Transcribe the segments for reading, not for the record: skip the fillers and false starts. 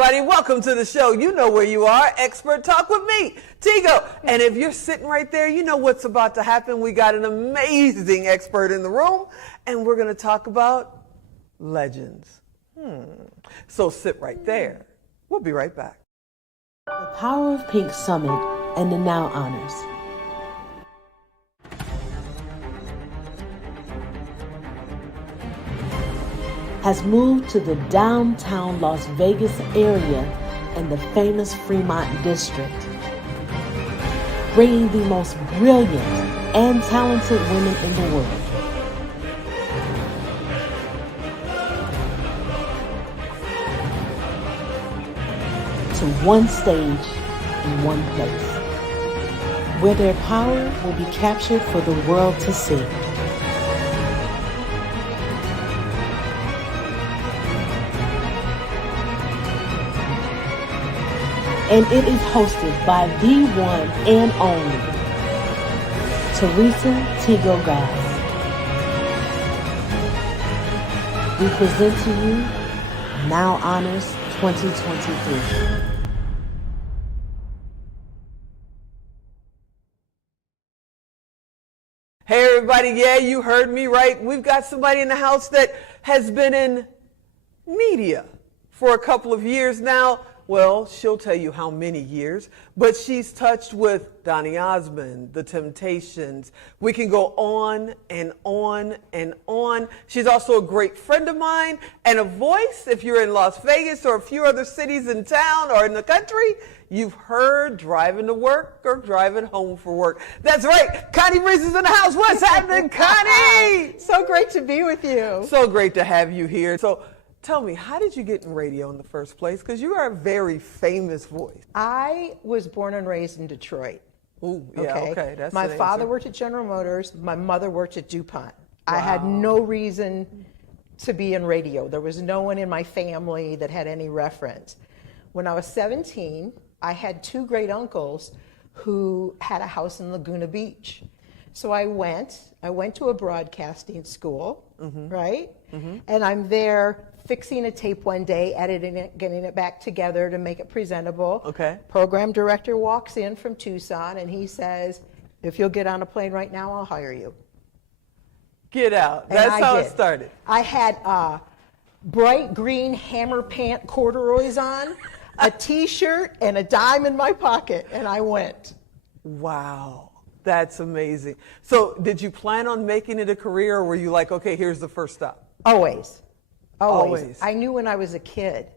everybody, welcome to the show. You know where you are, Expert Talk with me, Tigo. And if you're sitting right there, you know what's about to happen. We got an amazing expert in the room, and we're going to talk about legends. So sit right there. We'll be right back. The Power of Pink Summit and the Now Honors. Has moved to the downtown Las Vegas area in the famous Fremont district, bringing the most brilliant and talented women in the world. To one stage in one place, where their power will be captured for the world to see. And it is hosted by the one and only Theresa Tigo Goss. We present to you Now Honors 2023. Hey everybody, yeah, you heard me right. We've got somebody in the house that has been in media for a couple of years now. Well, she'll tell you how many years, but she's touched with Donny Osmond, The Temptations. We can go on and on and on. She's also a great friend of mine and a voice. If you're in Las Vegas or a few other cities in town or in the country, you've heard driving to work or driving home for work. That's right. Connie is in the house. What's happening, Connie? So great to be with you. So great to have you here. So tell me, how did you get in radio in the first place? Because you are a very famous voice. I was born and raised in Detroit. Ooh, yeah, okay. That's my an father answer. worked at General Motors. My mother worked at DuPont. Wow. I had no reason to be in radio. There was no one in my family that had any reference. When I was 17, I had two great uncles who had a house in Laguna Beach. So I went to a broadcasting school, right? And I'm there fixing a tape one day, editing it, getting it back together to make it presentable. Okay. Program director walks in from Tucson and he says, if you'll get on a plane right now, I'll hire you. Get out. And That's I how did. it started. I had bright green hammer pant corduroys on, a t-shirt, and a dime in my pocket, and I went. Wow. That's amazing. So did you plan on making it a career, or were you like, okay, here's the first stop? Always. Always. I knew when I was a kid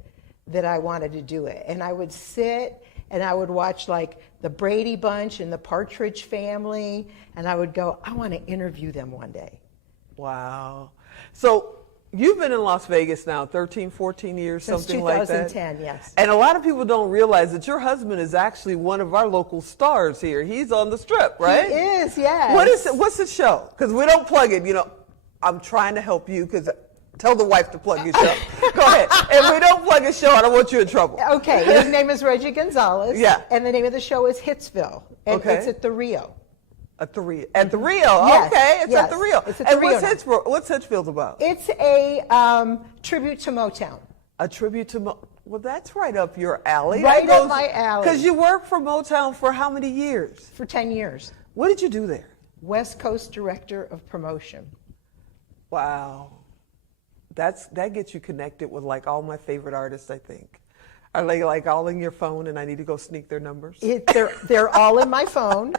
that I wanted to do it. And I would sit and I would watch like the Brady Bunch and the Partridge Family. And I would go, I want to interview them one day. Wow. So you've been in Las Vegas now 13, 14 years, Since something like that. 2010, yes. And a lot of people don't realize that your husband is actually one of our local stars here. He's on the Strip, right? He is, yes. What is it? What's the show? Because we don't plug it. You know, I'm trying to help you because tell the wife to plug your show. Go ahead. If we don't plug a show, I don't want you in trouble. Okay, his name is Reggie Gonzalez. Yeah. And the name of the show is Hitsville. And Okay. it's at the Rio. At the Rio. At the Rio. Yes, Okay, it's yes. at the Rio. It's at the and Rio what's Hitchfield about? It's a tribute to Motown. A tribute to well, that's right up your alley. Right up my alley. Because you worked for Motown for how many years? For 10 years. What did you do there? West Coast Director of Promotion. Wow. That gets you connected with like all my favorite artists, I think. Are they like all in your phone and I need to go sneak their numbers? They're all in my phone,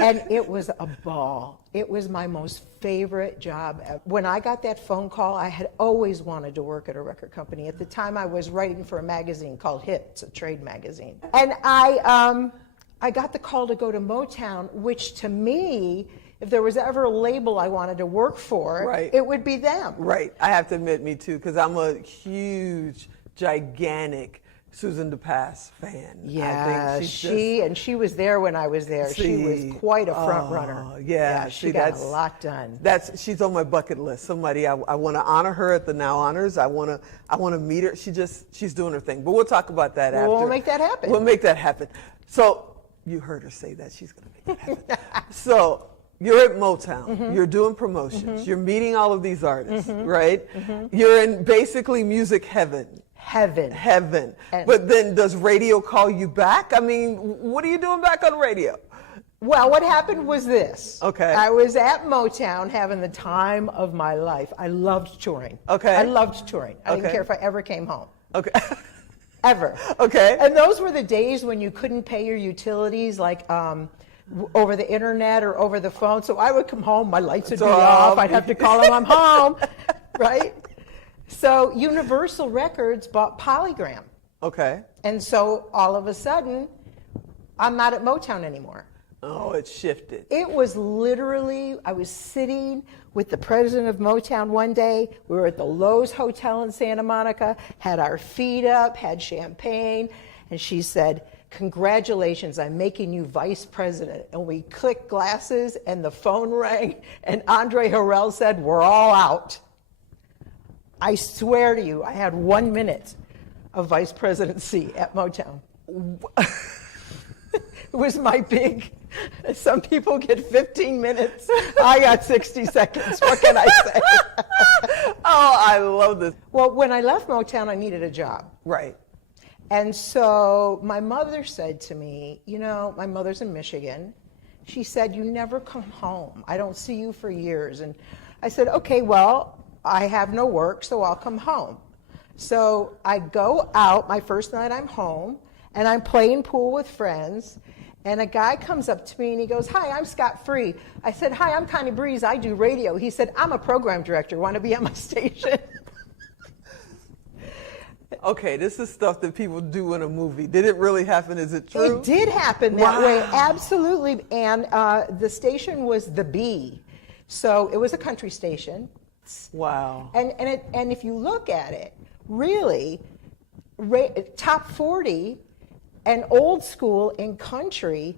and it was a ball. It was my most favorite job ever. When I got that phone call, I had always wanted to work at a record company. At the time, I was writing for a magazine called Hit. It's a trade magazine. And I got the call to go to Motown, which to me, if there was ever a label I wanted to work for, Right. it would be them. Right. I have to admit, me too, because I'm a huge, gigantic Susan DePass fan. Yeah, I think she was there when I was there. She was quite a front runner. Yeah, she got a lot done. She's on my bucket list. Somebody I want to honor her at the Now Honors. I want to meet her. She's doing her thing. But we'll talk about that after. We'll make that happen. We'll make that happen. So you heard her say that she's going to make that happen. So you're at Motown. You're doing promotions. You're meeting all of these artists, right? You're in basically music heaven. heaven. Heaven. And- But then does radio call you back? I mean, what are you doing back on radio? Well, what happened was this. Okay. I was at Motown having the time of my life. I loved touring. Okay. I loved touring. I didn't Okay. care if I ever came home. Okay. Ever. Okay. And those were the days when you couldn't pay your utilities like over the internet or over the phone. So I would come home, my lights would be off. I'd have to call them, I'm home, right? So Universal Records bought Polygram. Okay. And so all of a sudden, I'm not at Motown anymore. Oh, it shifted. It was literally, I was sitting with the president of Motown one day. We were at the Lowe's Hotel in Santa Monica, had our feet up, had champagne, and she said, congratulations, I'm making you vice president. And we clicked glasses and the phone rang and Andre Harrell said, we're all out. I swear to you, I had 1 minute of vice presidency at Motown. It was my big, some people get 15 minutes. I got 60 seconds. What can I say? Oh, I love this. Well, when I left Motown, I needed a job. Right. And so my mother said to me, you know, my mother's in Michigan. She said, you never come home. I don't see you for years. And I said, okay, well, I have no work, so I'll come home. So I go out, my first night I'm home, and I'm playing pool with friends. And a guy comes up to me and he goes, hi, I'm Scott Free. I said, hi, I'm Connie Breeze. I do radio. He said, I'm a program director. Want to be on my station? Okay, this is stuff that people do in a movie. Did it really happen? Is it true? It did happen that way, absolutely. And the station was The Bee. So it was a country station. Wow. And if you look at it, really, top 40 and old school and country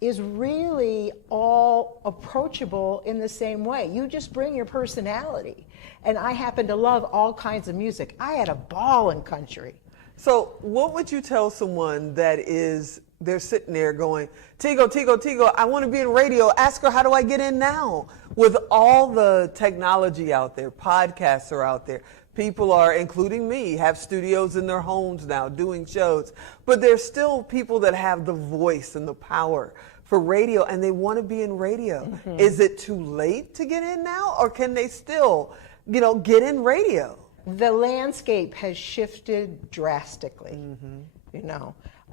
is really all approachable in the same way. You just bring your personality. And I happen to love all kinds of music. I had a ball in country. So what would you tell someone that is, they're sitting there going, Tigo, I want to be in radio. Ask her, how do I get in now? With all the technology out there, podcasts are out there. People are, including me, have studios in their homes now doing shows. But there's still people that have the voice and the power for radio, and they want to be in radio. Mm-hmm. Is it too late to get in now, or can they still, get in radio? The landscape has shifted drastically,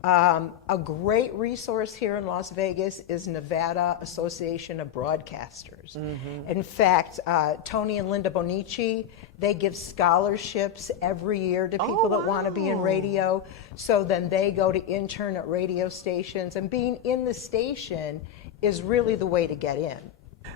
A great resource here in Las Vegas is Nevada Association of Broadcasters. Mm-hmm. In fact, Tony and Linda Bonici, they give scholarships every year to people that want to be in radio. So then they go to intern at radio stations, and being in the station is really the way to get in.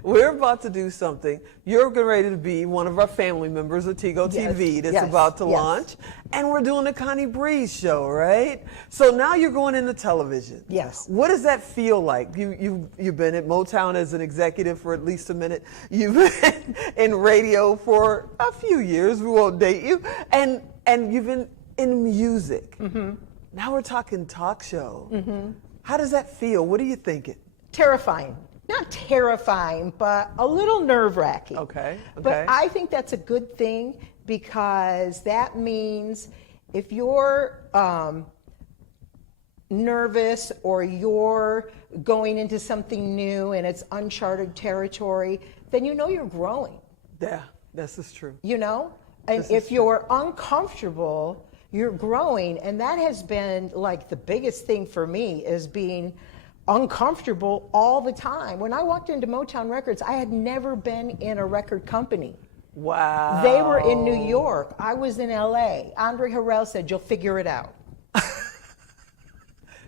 We're about to do something. You're getting ready to be one of our family members of Tigo TV that's about to launch. And we're doing the Connie Breeze show, right? So now you're going into television. Yes. What does that feel like? You've been at Motown as an executive for at least a minute. You've been in radio for a few years. We won't date you. And you've been in music. Mm-hmm. Now we're talking talk show. Mm-hmm. How does that feel? What are you thinking? Terrifying. Not terrifying, but a little nerve-wracking. Okay. But I think that's a good thing, because that means if you're nervous or you're going into something new and it's uncharted territory, then you're growing. Yeah, this is true. And if you're uncomfortable, you're growing. And that has been like the biggest thing for me, is being uncomfortable all the time. When I walked into Motown Records, I had never been in a record company. Wow. They were in New York. I was in LA. Andre Harrell said, you'll figure it out.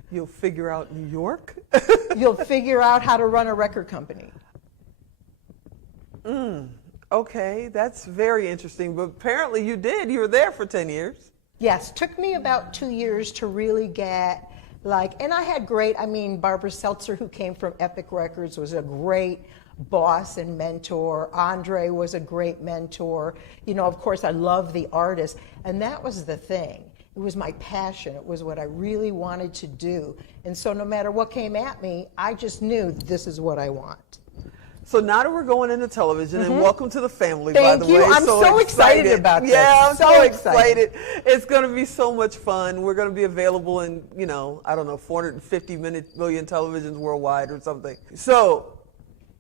You'll figure out New York? You'll figure out how to run a record company. Okay, that's very interesting. But apparently you did. You were there for 10 years. Yes, took me about 2 years to really get and I had Barbara Seltzer, who came from Epic Records, was a great boss and mentor. Andre was a great mentor. Of course, I love the artist. And that was the thing. It was my passion. It was what I really wanted to do. And so no matter what came at me, I just knew this is what I want. So now that we're going into television, and welcome to the family, by Thank the you. way. I'm so excited about this. Yeah, I'm so So excited. It's going to be so much fun. We're going to be available in, I don't know, 450 million televisions worldwide or something. So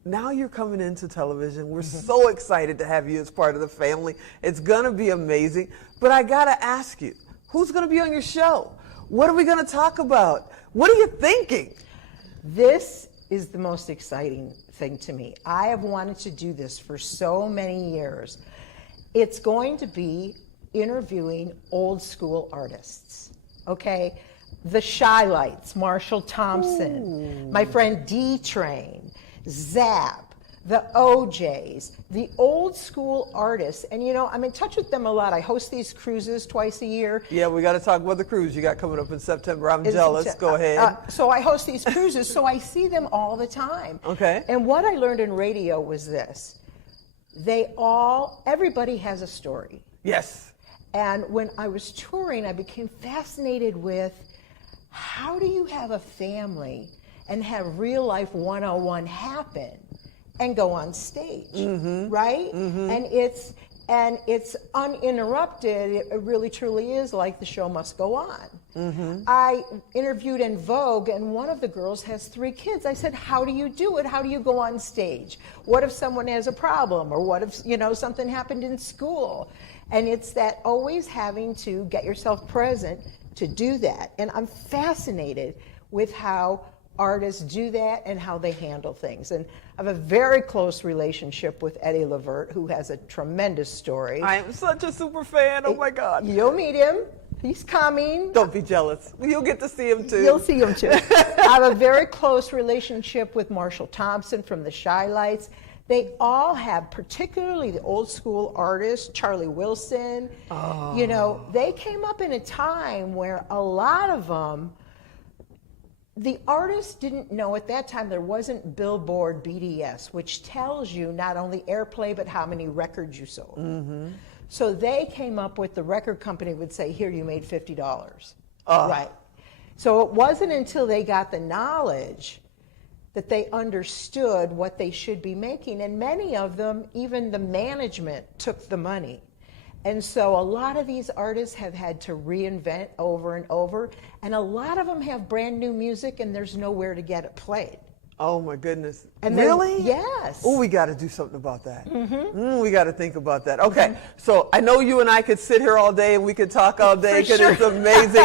now you're coming into television. We're so excited to have you as part of the family. It's going to be amazing. But I got to ask you, who's going to be on your show? What are we going to talk about? What are you thinking? This is the most exciting thing to me. I have wanted to do this for so many years. It's going to be interviewing old school artists, okay? The Shy Lights, Marshall Thompson, my friend D-Train, Zap, the OJs, the old school artists. And I'm in touch with them a lot. I host these cruises twice a year. Yeah, we got to talk about the cruise you got coming up in September. I'm jealous. Go ahead. So I host these cruises, so I see them all the time. Okay. And what I learned in radio was this. Everybody has a story. Yes. And when I was touring, I became fascinated with how do you have a family and have real life 101 happen and go on stage, right? And it's uninterrupted. It really truly is like the show must go on. I interviewed in Vogue, and one of the girls has 3 kids. I said, how do you do it? How do you go on stage? What if someone has a problem? Or what if, something happened in school? And it's that always having to get yourself present to do that. And I'm fascinated with how artists do that and how they handle things. And I have a very close relationship with Eddie Levert, who has a tremendous story. I am such a super fan. Oh my God. You'll meet him. He's coming. Don't be jealous. You'll get to see him too. You'll see him too. I have a very close relationship with Marshall Thompson from the Shy Lights. They all have, particularly the old school artists, Charlie Wilson. They came up in a time where a lot of them, the artists didn't know at that time there wasn't Billboard BDS, which tells you not only airplay but how many records you sold. So they came up with, the record company would say, here, you made $50. Right. So it wasn't until they got the knowledge that they understood what they should be making. And many of them, even the management took the money. And so a lot of these artists have had to reinvent over and over, and a lot of them have brand new music and there's nowhere to get it played. Oh my goodness. And really? Yes. Oh, we got to do something about that. We got to think about that. Okay, so I know you and I could sit here all day and we could talk all day because it's amazing.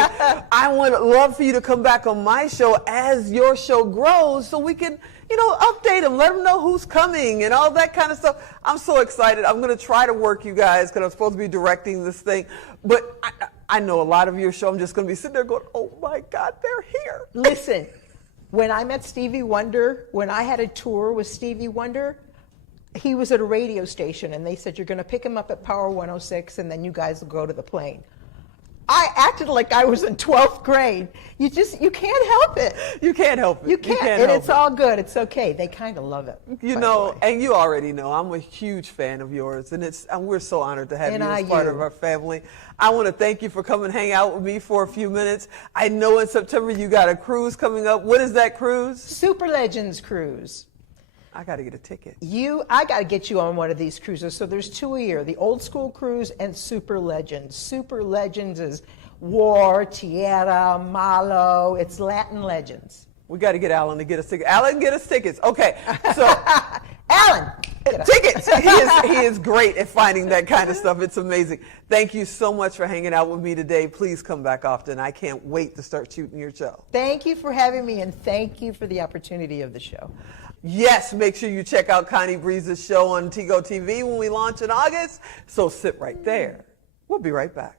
I would love for you to come back on my show as your show grows so we can, update them, let them know who's coming and all that kind of stuff. I'm so excited. I'm going to try to work you guys because I'm supposed to be directing this thing. But I know a lot of your show, I'm just going to be sitting there going, oh my God, they're here. Listen. When I met Stevie Wonder, when I had a tour with Stevie Wonder, he was at a radio station and they said, you're going to pick him up at Power 106 and then you guys will go to the plane. I acted like I was in 12th grade. You can't help it. You can't help it. You can't and it's all good. It's okay. They kind of love it. And you already know, I'm a huge fan of yours, and we're so honored to have you as part of our family. I want to thank you for coming and hang out with me for a few minutes. I know in September you got a cruise coming up. What is that cruise? Super Legends Cruise. I got to get a ticket. I got to get you on one of these cruises. So there's 2 a year, the old school cruise and Super Legends. Super Legends is War, Tierra, Malo. It's Latin legends. We got to get Alan to get us tickets. Alan, get us tickets. Okay, so Alan, tickets. He is great at finding that kind of stuff. It's amazing. Thank you so much for hanging out with me today. Please come back often. I can't wait to start shooting your show. Thank you for having me, and thank you for the opportunity of the show. Yes, make sure you check out Connie Breeze's show on Tigo TV when we launch in August. So sit right there. We'll be right back.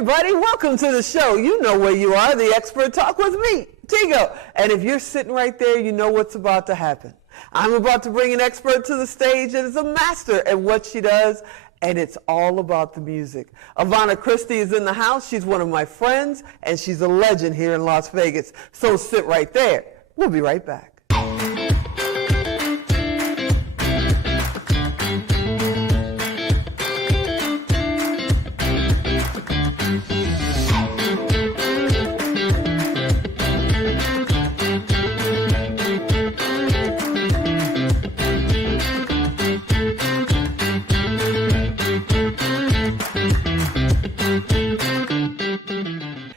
everybody. Welcome to the show. You know where you are, the Expert Talk with me, Tigo. And if you're sitting right there, you know what's about to happen. I'm about to bring an expert to the stage that is a master at what she does, and it's all about the music. Avana Christie is in the house. She's one of my friends, and she's a legend here in Las Vegas. So sit right there. We'll be right back.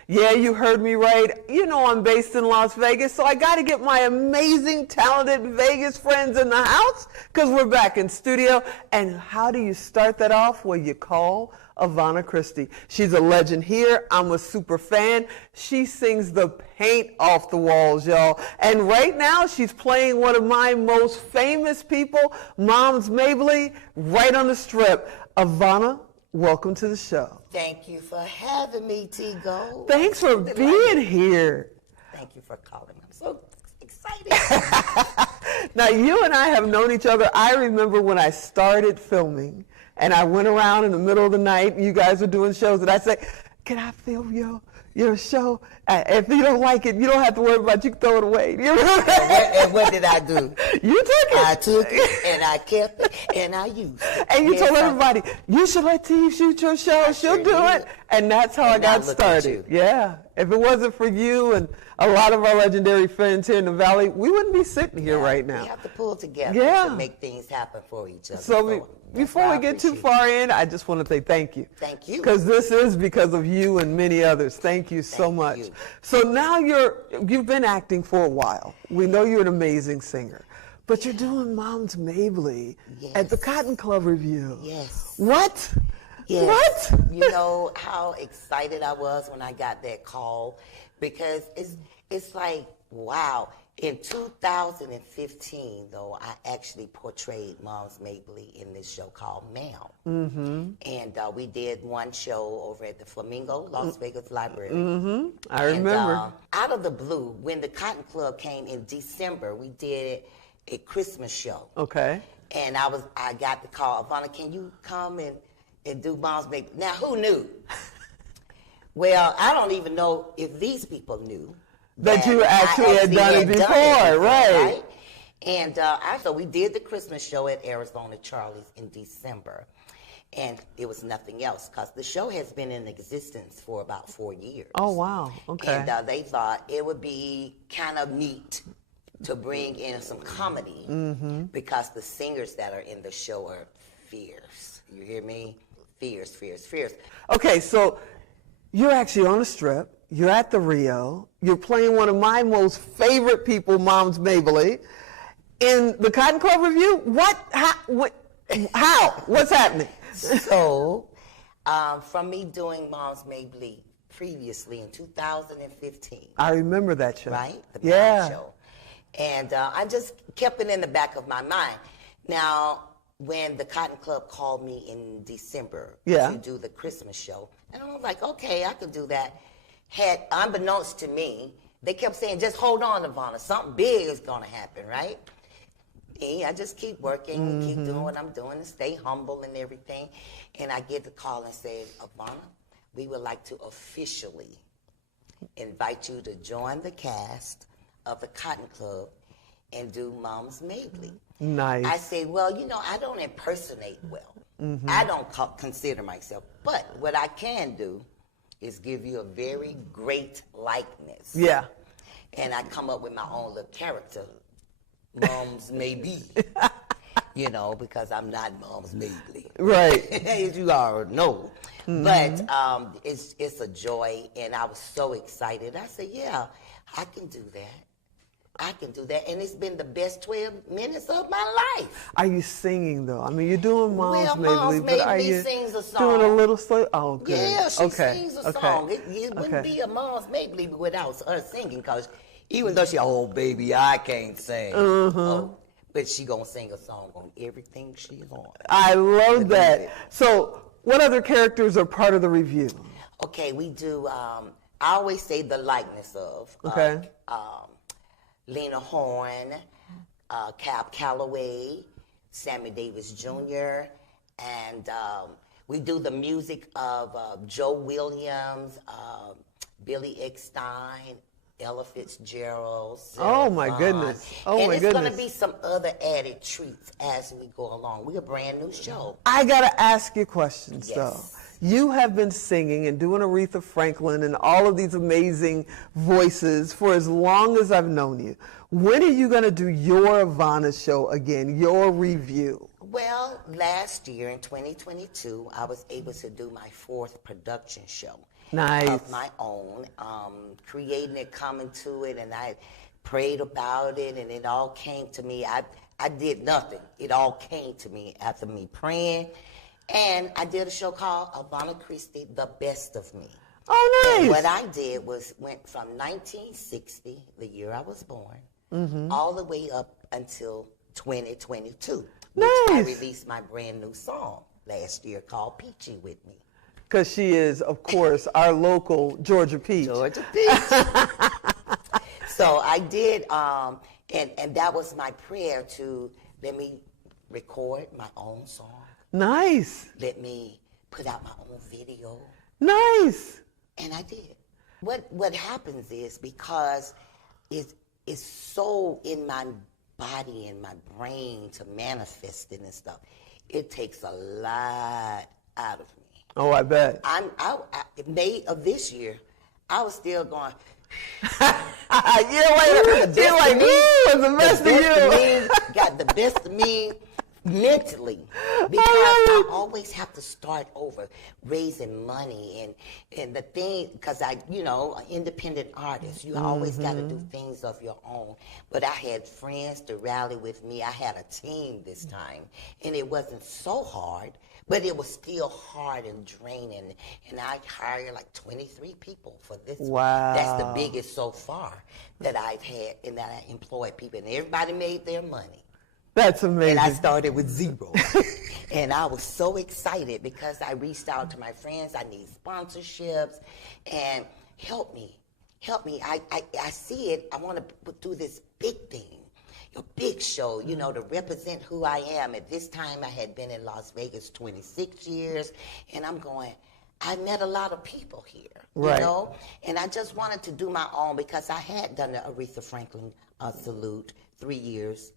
Yeah, you heard me right. You know I'm based in Las Vegas, so I got to get my amazing, talented Vegas friends in the house because we're back in studio. And how do you start that off? Well, you call Avana Christie. She's a legend here. I'm a super fan. She sings the paint off the walls, y'all. And right now, she's playing one of my most famous people, Moms Mabley, right on the Strip. Avana, welcome to the show. Thank you for having me, Tigo. Thanks for being here. Thank you for calling. I'm so excited. Now, you and I have known each other. I remember when I started filming, and I went around in the middle of the night, and you guys were doing shows, and I said, can I film your show? If you don't like it, you don't have to worry about it. You can throw it away. You remember? And what did I do? You took it. I took it, and I kept it, and I used it. And you told everybody, you should let T shoot your show. She'll do it. And that's how I got started. Yeah. If it wasn't for you and a lot of our legendary friends here in the Valley, we wouldn't be sitting here right now. We have to pull together to make things happen for each other. So before we get too far in, I just want to say thank you. Thank you. Because this is because of you and many others. Thank you so much. You. So now you've been acting for a while. We know you're an amazing singer. But you're doing Moms Mabley at the Cotton Club Review. Yes. What? Yes. What? You know how excited I was when I got that call, because it's like, wow. In 2015, though, I actually portrayed Moms Mabley in this show called Ma'am. Mm-hmm. And we did one show over at the Flamingo, Las Vegas Library. Mm-hmm. I remember. Out of the blue, when the Cotton Club came in December, we did a Christmas show. Okay. And I got the call, Avana, can you come and do Moms Mabley? Now, who knew? Well, I don't even know if these people knew that you actually had done it before, right? And so we did the Christmas show at Arizona Charlie's in December, and it was nothing else because the show has been in existence for about 4 years. Oh, wow. Okay. And they thought it would be kind of neat to bring in some comedy because the singers that are in the show are fierce. You hear me? Fierce, fierce, fierce. Okay, so you're actually on the Strip. You're at the Rio. You're playing one of my most favorite people, Moms Mabley, in the Cotton Club Review. What? How? What's happening? So, from me doing Moms Mabley previously in 2015. I remember that show. Right? The yeah. show. And I just kept it in the back of my mind. Now, when the Cotton Club called me in December to do the Christmas show, and I was like, okay, I could do that. Unbeknownst to me, they kept saying, just hold on, Avana, something big is going to happen, right? And I just keep working, keep doing what I'm doing, and stay humble and everything. And I get the call and say, Avana, we would like to officially invite you to join the cast of the Cotton Club and do Moms Mabley. Nice. I say, well, I don't impersonate well. I don't consider myself. But what I can do is give you a very great likeness. Yeah. And I come up with my own little character, Moms Maybe, because I'm not Moms Mabley. Right. As you already know. But it's a joy, and I was so excited. I said, yeah, I can do that. I can do that, and it's been the best 12 minutes of my life. Are you singing, though? I mean, you're doing Moms Mabley, Moms but are Mabley you sings a song. doing a little slow? Oh, good. Yeah, she sings a song. Okay. It wouldn't be a Moms Mabley without her singing, because even though oh, baby, I can't sing. Oh, but she gonna sing a song on everything she's on. I love that. So, what other characters are part of the review? Okay, we do, I always say the likeness of. Okay. Lena Horne, Cab Calloway, Sammy Davis Jr., and we do the music of Joe Williams, Billy Eckstine, Ella Fitzgerald. Oh my goodness. Oh and my it's goodness. going to be some other added treats as we go along. We're a brand new show. I got to ask you questions, Yes. though. You have been singing and doing Aretha Franklin and all of these amazing voices for as long as I've known you. When are you going to do your Avana show again, your review? Well, last year in 2022, I was able to do my 4th production show. Nice. Of my own, creating it, coming to it, and I prayed about it, and it all came to me. I did nothing. It all came to me after me praying. And I did a show called Avana Christie, The Best of Me. Oh, nice. And what I did was went from 1960, the year I was born, all the way up until 2022, which I released my brand new song last year called Peachy with Me. Because she is, of course, our local Georgia Peach. Georgia Peach. So I did, and that was my prayer to let me record my own song. Nice. Let me put out my own video. Nice. And I did. What happens is because it's so in my body and my brain to manifest it and stuff, it takes a lot out of me. Oh, I bet. May of this year, I was still going. You're like, ooh, the best of you. Got the best of me mentally, because I always have to start over, raising money and the thing, because an independent artist, you always got to do things of your own. But I had friends to rally with me. I had a team this time, and it wasn't so hard, but it was still hard and draining. And I hired like 23 people for this. Wow. That's the biggest so far that I've had, and that I employed people, and everybody made their money. That's amazing. And I started with zero. And I was so excited because I reached out to my friends. I need sponsorships, and help me. I see it. I want to do this big thing, a big show, to represent who I am. At this time, I had been in Las Vegas 26 years, and I'm going, I met a lot of people here, right. And I just wanted to do my own, because I had done the Aretha Franklin salute 3 years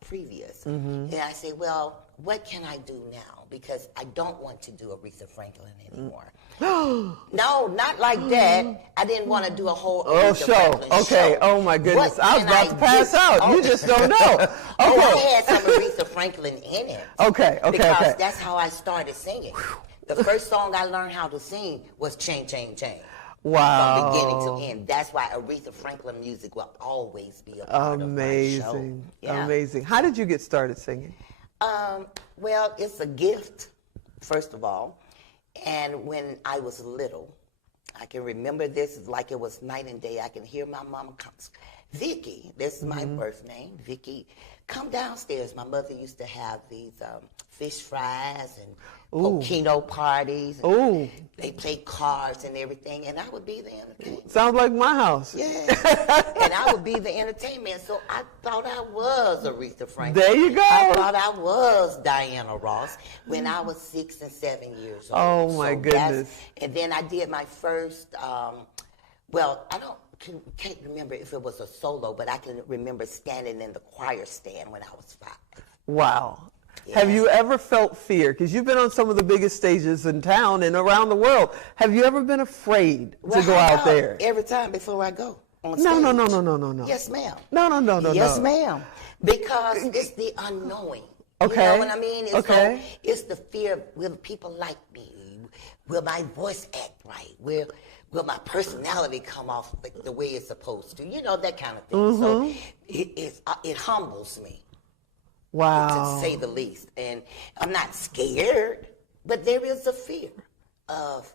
previous. And I say, well, what can I do now? Because I don't want to do Aretha Franklin anymore. No, not like that. I didn't want to do a whole Aretha Franklin show. Oh my goodness. I was about to pass out. You just don't know. Okay. I had some Aretha Franklin in it. Okay. Because that's how I started singing. The first song I learned how to sing was Chain, Chain, Chain. Wow. From beginning to end. That's why Aretha Franklin music will always be a part of my show. Yeah. Amazing. How did you get started singing? Well, it's a gift, first of all. And when I was little, I can remember this like it was night and day. I can hear my mom come, Vicky, this is my birth name, Vicky, come downstairs. My mother used to have these fish fries and coquino parties. And they played cards and everything, and I would be the entertainment. Sounds like my house. Yeah. And I would be the entertainment. So I thought I was Aretha Franklin. There you go. I thought I was Diana Ross when I was 6 and 7 years old. Oh, my goodness. And then I did my first, can't remember if it was a solo, but I can remember standing in the choir stand when I was 5. Wow. Yeah. Have you ever felt fear? Because you've been on some of the biggest stages in town and around the world. Have you ever been afraid to go out there? Every time before I go on stage. No. Yes, ma'am. No. Yes, ma'am. Because it's the unknowing. Okay. You know what I mean? Okay. It's the fear, will people like me? Will my voice act right? Will my personality come off the way it's supposed to? That kind of thing. So it humbles me. Wow. To say the least. And I'm not scared, but there is a fear of,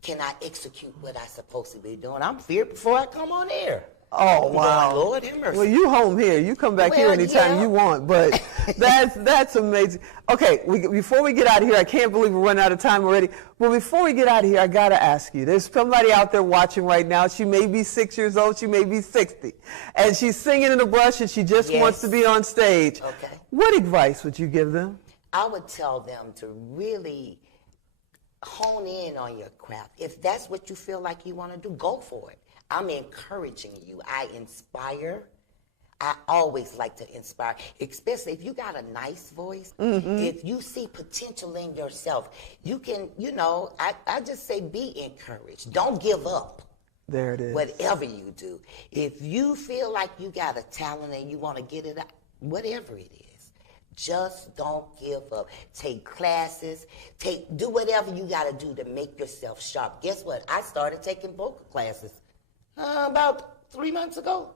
can I execute what I'm supposed to be doing? I'm feared before I come on air. Oh, wow. Going, Lord have mercy. Well, you home here. You come back here anytime you want, but that's amazing. Okay, before we get out of here, I can't believe we're running out of time already, but before we get out of here, I got to ask you, there's somebody out there watching right now. She may be 6 years old, she may be 60, and she's singing in the brush and she just wants to be on stage. Okay. What advice would you give them? I would tell them to really hone in on your craft. If that's what you feel like you want to do, go for it. I'm encouraging you. I inspire. I always like to inspire, especially if you got a nice voice. If you see potential in yourself, you can, I just say be encouraged. Don't give up. There it is. Whatever you do. If you feel like you got a talent and you want to get it out, whatever it is, just don't give up. Take classes. Do whatever you got to do to make yourself sharp. Guess what? I started taking vocal classes about 3 months ago.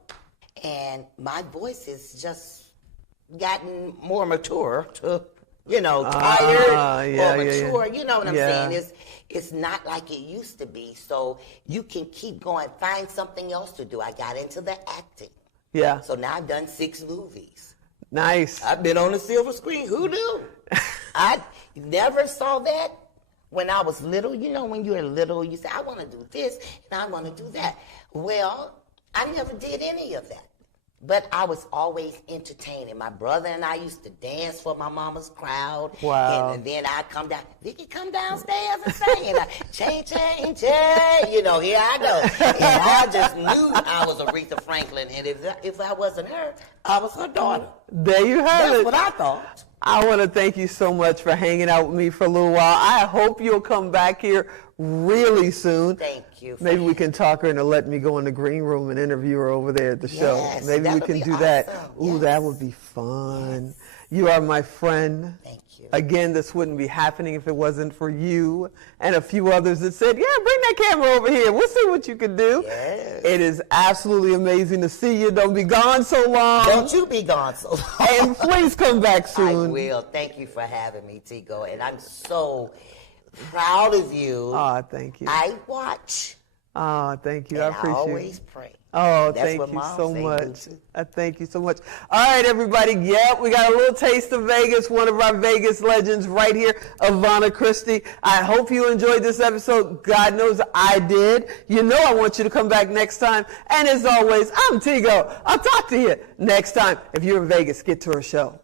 And my voice has just gotten more mature, tired or mature. You know what I'm saying? It's not like it used to be. So you can keep going. Find something else to do. I got into the acting. Yeah. So now I've done 6 movies. Nice. I've been on the silver screen. Who knew? I never saw that when I was little. When you're little, you say, I want to do this and I want to do that. Well, I never did any of that. But I was always entertaining. My brother and I used to dance for my mama's crowd. Wow. And then I'd come down. Vicky, come downstairs and sing. And chain, here I go. And I just knew I was Aretha Franklin. And if I wasn't her, I was her daughter. There you have it. That's what I thought. I want to thank you so much for hanging out with me for a little while. I hope you'll come back here really soon. Thank you. Maybe we can talk her into letting me go in the green room and interview her over there at the show. Yes, Maybe we can do that. Ooh, yes. that would be fun. Yes. You are my friend. Thank you. Again, this wouldn't be happening if it wasn't for you and a few others that said, yeah, bring that camera over here. We'll see what you can do. Yes. It is absolutely amazing to see you. Don't be gone so long. Don't you be gone so long. And please come back soon. I will. Thank you for having me, Tigo. And I'm so proud of you. Oh, thank you. I watch. Oh, thank you. And I appreciate it. I always pray. Oh, That's thank what you Mom so say, much. too. Thank you so much. All right, everybody. Yep, we got a little taste of Vegas, one of our Vegas legends right here, Avana Christie. I hope you enjoyed this episode. God knows I did. I want you to come back next time. And as always, I'm Tigo. I'll talk to you next time. If you're in Vegas, get to our show.